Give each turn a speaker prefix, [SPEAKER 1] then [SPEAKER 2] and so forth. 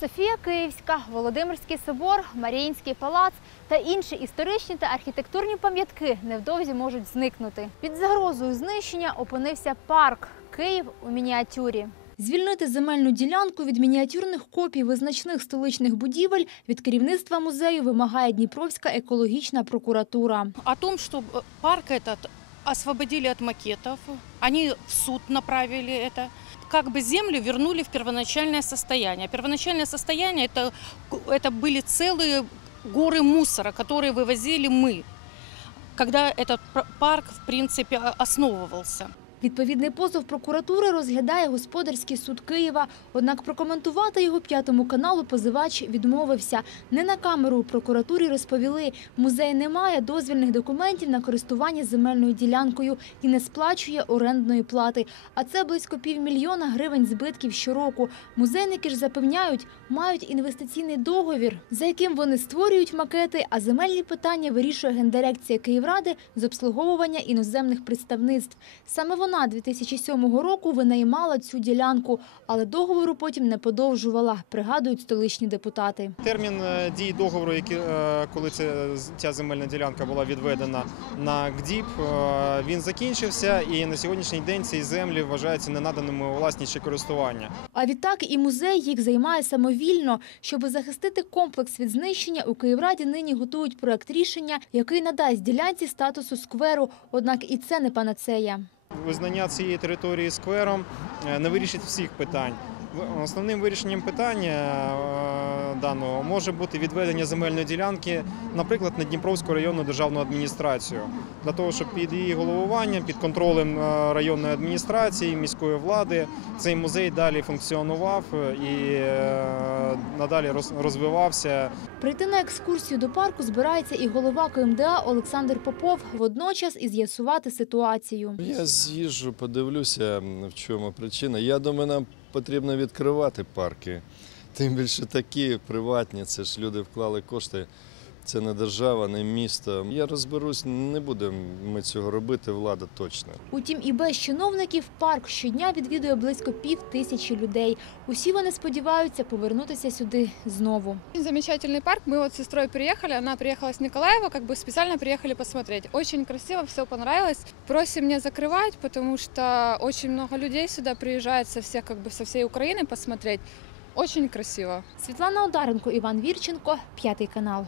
[SPEAKER 1] Софія Київська, Володимирський собор, Маріїнський палац та інші історичні та архітектурні пам'ятки невдовзі можуть зникнути. Під загрозою знищення опинився парк Київ у мініатюрі. Звільнити земельну ділянку від мініатюрних копій визначних столичних будівель від керівництва музею вимагає Дніпровська екологічна прокуратура.
[SPEAKER 2] о том, что э, парк этот освободили от макетов, они в суд направили это, Как бы землю вернули в первоначальное состояние. Первоначальное состояние это, это были целые горы мусора, которые вывозили мы, когда этот парк, в принципе, основывался.
[SPEAKER 1] Відповідний позов прокуратури розглядає господарський суд Києва. Однак прокоментувати його п'ятому каналу позивач відмовився. Не на камеру у прокуратурі розповіли, музей не має дозвільних документів на користування земельною ділянкою і не сплачує орендної плати. А це близько півмільйона гривень збитків щороку. Музейники ж запевняють, мають інвестиційний договір, за яким вони створюють макети, а земельні питання вирішує гендирекція Київради з обслуговування іноземних представництв. Саме вона 2007 року винаймала цю ділянку, але договору потім не подовжувала, пригадують столичні депутати.
[SPEAKER 3] Термін е, дії договору, який, е, коли ця земельна ділянка була відведена на ГДІП, е, він закінчився і на сьогоднішній день ці землі вважаються ненаданими у власність чи користування.
[SPEAKER 1] А відтак і музей їх займає самовільно. Щоб захистити комплекс від знищення, у Київраді нині готують проект рішення, який надасть ділянці статусу скверу. Однак і це не панацея.
[SPEAKER 3] Визнання цієї території сквером е, не вирішить всіх питань. Основним вирішенням питання е, даного може бути відведення земельної ділянки, наприклад, на Дніпровську районну державну адміністрацію, для того, щоб під її головуванням, під контролем е, районної адміністрації, міської влади цей музей далі функціонував е, і надалі роз- розвивався.
[SPEAKER 1] Прийти на екскурсію до парку збирається і голова КМДА Олександр Попов, водночас і з'ясувати ситуацію.
[SPEAKER 4] Я з'їжджу, подивлюся, в чому причина. Я думаю, нам потрібно відкривати парки. Тим більше такі приватні, це ж люди вклали кошти. Це не держава, не місто. Я розберусь, не будемо ми цього робити, влада точно.
[SPEAKER 1] Утім, і без чиновників парк щодня відвідує близько пів тисячі людей. Усі вони сподіваються повернутися сюди знову.
[SPEAKER 5] Очень замечательный парк. Мы вот с сестрой приехали, она приехала с Николаева, как бы специально приехали посмотреть. Очень красиво, все понравилось. Просим не закрывать, потому что очень много людей сюда приезжает со всех, как бы со всей Украины посмотреть. Очень красиво.
[SPEAKER 1] Світлана Одаренко, Іван Вірченко, п'ятий канал.